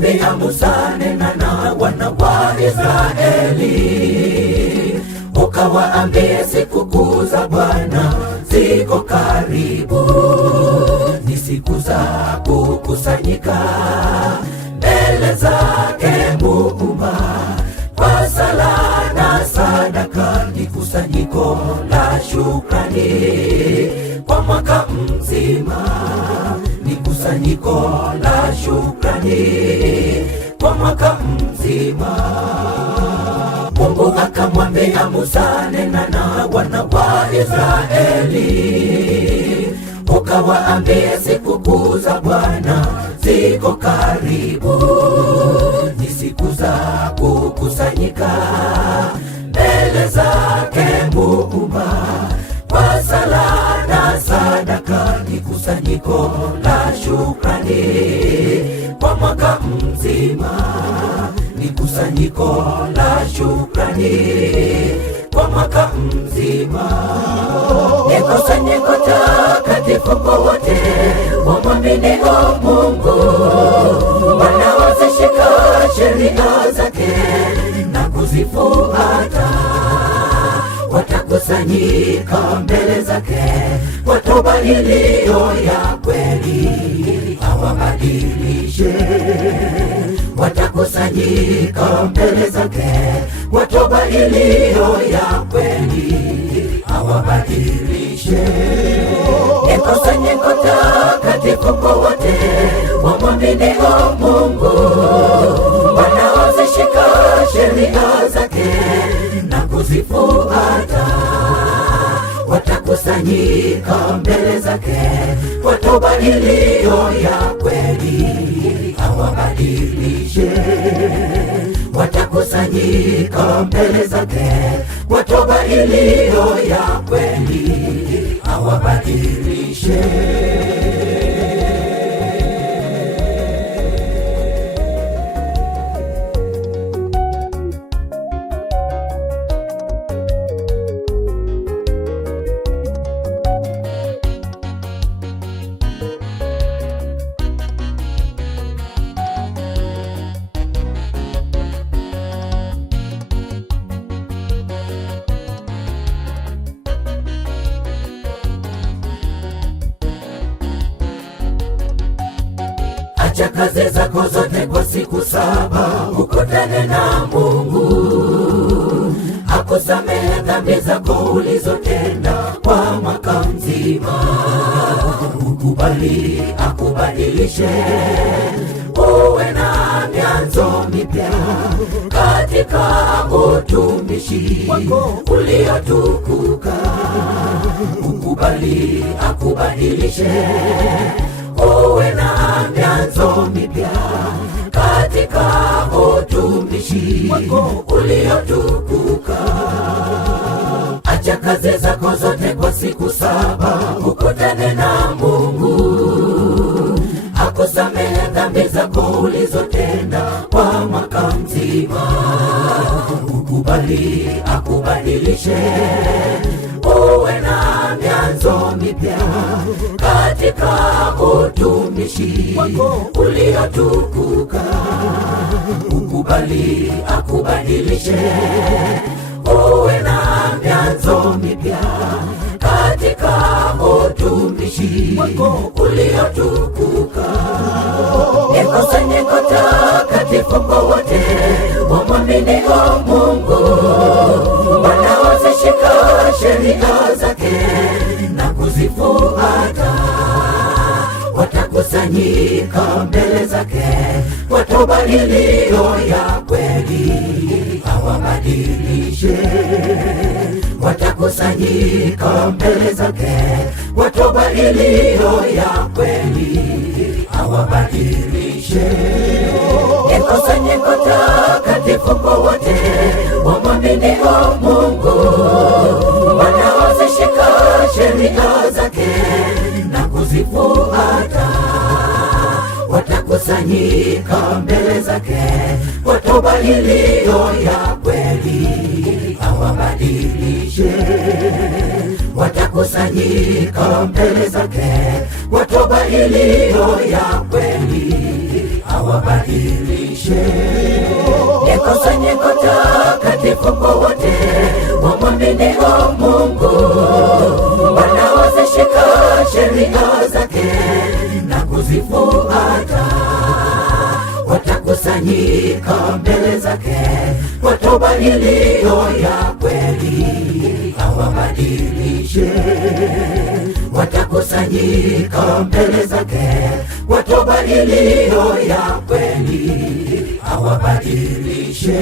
akamwambia Musa, nena na wana wa Israeli, ukawaambie sikukuu za Bwana ziko karibu, ni siku za kukusanyika mbele zake Muumba, kwa sala na sadaka, ni kusanyiko la shukrani kwa mwaka mzima, ni kusanyiko la shukrani kwa mwaka mzima. Mungu akamwambia Musa, nena na wana wa Israeli, ukawaambie sikukuu za Bwana ziko karibu, ni siku za kukusanyika mbele zake Muumba, kwa sala na sadaka, ni kusanyiko la shukrani kwa mwaka mzima, ni kusanyiko la shukrani kwa mwaka mzima. Ni kusanyiko takatifu kwa wote wamwaminio Mungu, wanaozishika sheria zake na kuzifuata. Watakusanyika mbele zake kwa toba iliyo ya kweli, awabadilishe. Watakusanyika mbele zake kwa toba iliyo ya kweli, awabadilishe. Ni kusanyiko takatifu kwa wote wamwaminio Mungu, wanaozishika sheria zake na kuzifuata. Watakusanyika mbele zake kwa toba iliyo ya kweli, awabadilishe. Watakusanyika mbele zake kwa toba iliyo ya kweli, awabadilishe. Acha kazi zako zote kwa siku 7, ukutane na Mungu, akusamehe dhambi zako ulizotenda kwa mwaka mzima. Ukubali akubadilishe, uwe na mianzo mipya katika utumishi uliotukuka. Ukubali akubadilishe, uwe na mianzo mipya katika utumishi uliotukuka. Acha kazi zako zote kwa siku 7, ukutane na Mungu, akusamehe dhambi zako ulizotenda kwa mwaka mzima. Ukubali akubadilishe, uwe na mianzo mipya katika utumishi uliotukuka. Ukubali akubadilishe, uwe na mianzo mipya katika utumishi uliotukuka. Ni kusanyiko takatifu kwa wote wamwaminio Mungu, wanaozishika sheria zake na kuzifuata. Watakusanyika mbele zake kwa toba iliyo ya kweli, awabadilishe. Watakusanyika mbele zake kwa toba iliyo ya kweli, awabadilishe. Ni kusanyiko takatifu kwa wote wamwaminio Mungu, wanaozishika sheria zake na kuzifuata. Watakusanyika mbele zake kwa toba iliyo ya kweli, awabadilishe. Watakusanyika mbele zake kwa toba iliyo ya kweli, awabadilishe. Ni kusanyiko takatifu kwa wote wamwaminio Mungu, wanaozishika sheria zake na kuzifuata. Watakusanyika mbele zake kwa toba iliyo ya kweli, awabadilishe. Watakusanyika mbele zake kwa toba iliyo ya kweli, awabadilishe.